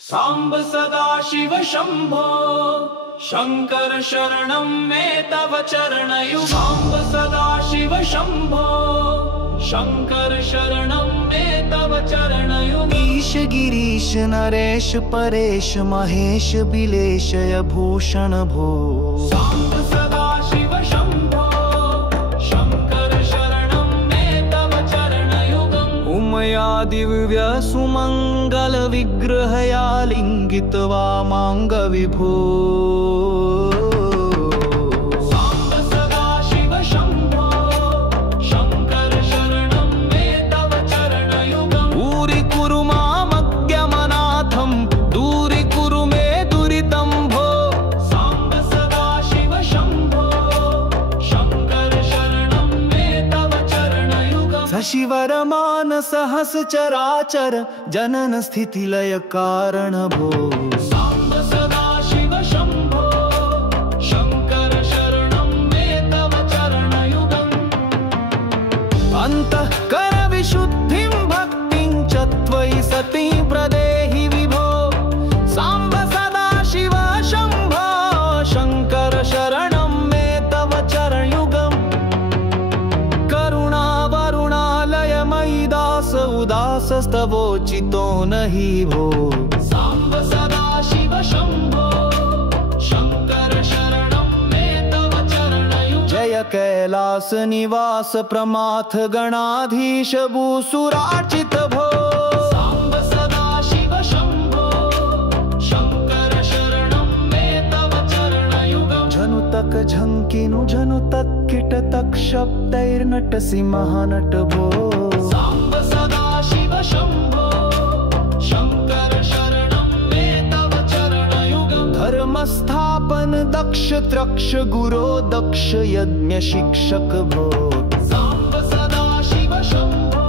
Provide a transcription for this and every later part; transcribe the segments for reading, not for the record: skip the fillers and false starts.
सांब सदाशिव शंभो शंकर शरणं मे तव चरणयुगं। सांब सदाशिव शंभो शंकर शरणं मे तव चरणयुगं। ईश गिरीश नरेश परेश महेश बिलेशय भूषण भो। सांब सदाशिव शंभो शंकर शरणं मे तव चरणयुगं। उमया दिव्य सुमंगल विग्रहया लिंगित वामांग विभो। सांब सदाशिव शंभो शंकर शरणं मे तव चरणयुगं। दूरी कुरु मामज्ञमनाथं दूरी कुरु मे दुरितं भो। सांब सदाशिव शंभो शंकर शरणं मे तव चरणयुगं। शशिवरमान सहस चराचर जनन स्थिति लय कारण भो। सांब सदाशिव शंभो शंकर शरणं मे तव चरणयुगं। अंतःकर विशुद्धिं भक्तिं च त्वयि सति प्रदेहि विभो। सांब सदाशिव शंभो शंकर शरणं मे तव चरणयुगं। करुणा वरुणालय मयि दास उदासस्तवोचितो नहि भो। सांब सदाशिव शंभो शंकर शरणं मे तव चरणयुगं। जय कैलास निवास प्रमाथ गणाधीश भूसुरार्चित भो। सांब सदाशिव शंभो शंकर शरणं मे तव चरणयुगं। झनुतक झंकिनु झनुतक किटतक शब्दैर्नटसि महानट भो। सांब सदाशिव शंभो शंकर शरणं मे तव चरणयुगं। धर्मस्थापन दक्ष त्रक्ष गुरो दक्ष यज्ञ शिक्षक भो। सांब सदाशिव शंभो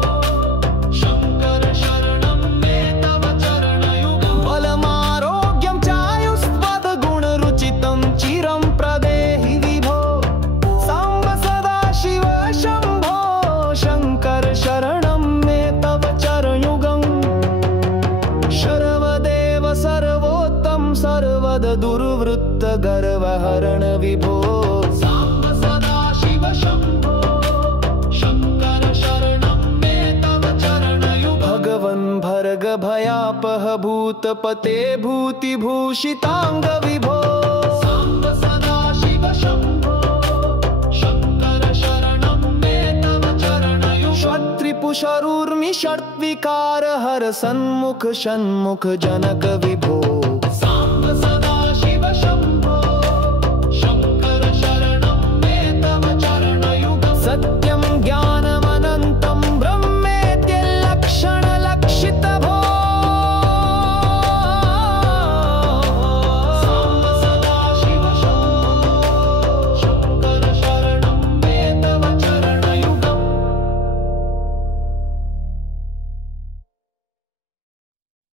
शंकर शरणं मे तव चरणयुगं। बलमारोग्यं चायुस्त्वद गुणरुचितं चिरं प्रदेहि विभो। सांब सदाशिव शंभो शंकर शरणं मे तव चरणयुगं। सर्वदेव सर्वोत्तम सर्वद दुर्वृत्त गर्वहरण विभो। सांब सदाशिव शंभो शंकर शरणं मे तव चरणयुगं। भगवन् भर्ग भयापह भूतपते भूतिभूषितांग विभो। सांब सदाशिव शंभो शंकर शरणं मे तव चरणयुगं। षट्रिपुषरूर्मि षट्विकार हर सन्मुख षण्मुख जनक विभो।